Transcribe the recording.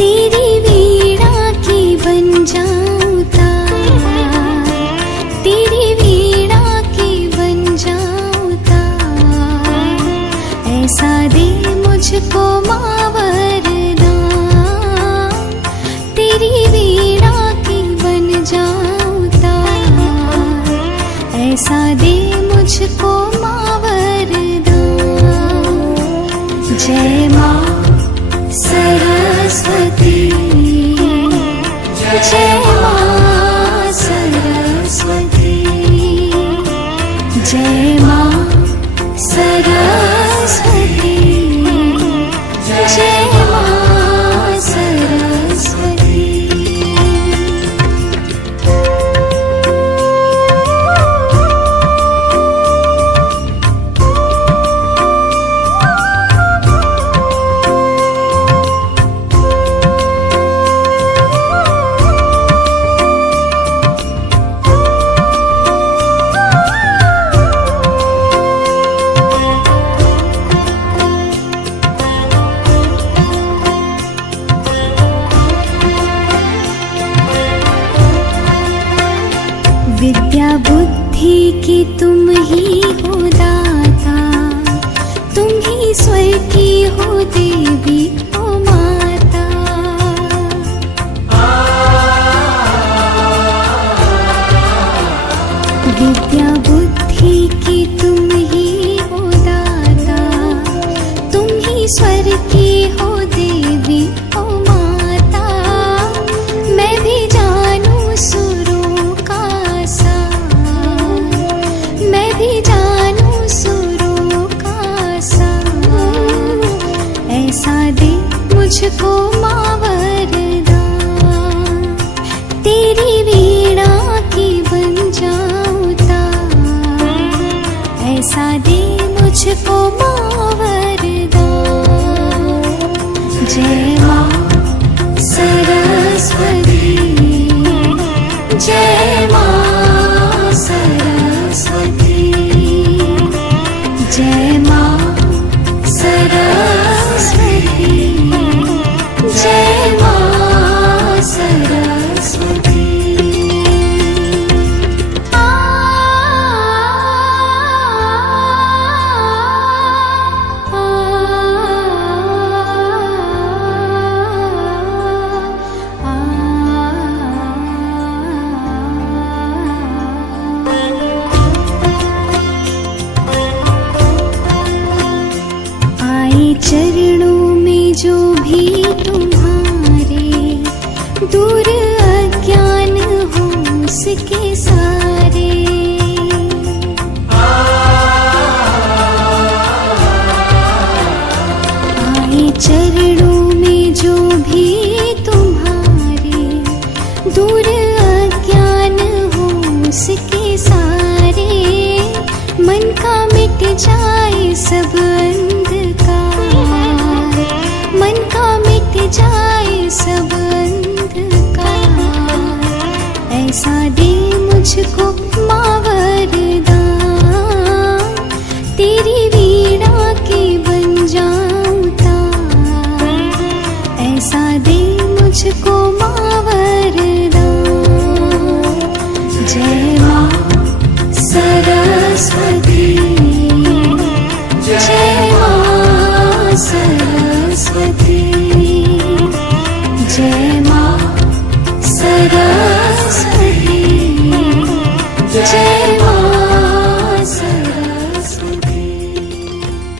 तेरी वीणा की बन जाऊं तार, तेरी वीणा की बन जाऊं तार, ऐसा दे मुझको माँ वरदान, तेरी वीणा की बन जाऊं तार, ऐसा दे मुझको माँ वरदान। जय माँ सरस्वती, जय माँ सरस्वती, जय माँ सरस्वती, जय माँ सरस्वती। विद्या बुद्धि की तुम ही हो दाता, तुम ही स्वर की हो देवी हो माता। विद्या बुद्धि की तुम ही हो दाता, तुम ही स्वर की हो देवी हो माता। मैं भी जानूं सुरों का सार, मैं भी जानूं सुरों का सार, ऐसा दे मुझको माँ वरदान, तेरी वीणा की बन जाऊं तार, ऐसा दे मुझको माँ वरदान। जय माँ सरस्वती, जय माँ सरस्वती, जय माँ सरस्वती, जय माँ सरस्वती। चरणों में जो भी तुम्हारे, दूर अज्ञान हो उसके सारे। आए चरणों में जो भी तुम्हारे, दूर अज्ञान हो उसके सारे। मन का मिट जाए सब मन का मिट जाए सब अंधकार, ऐसा दे मुझको माँ वरदान, तेरी वीणा की बन जाऊं तार, ऐसा दे मुझको माँ वरदान। जय माँ सरस्वती, जय माँ सरस्वती, जय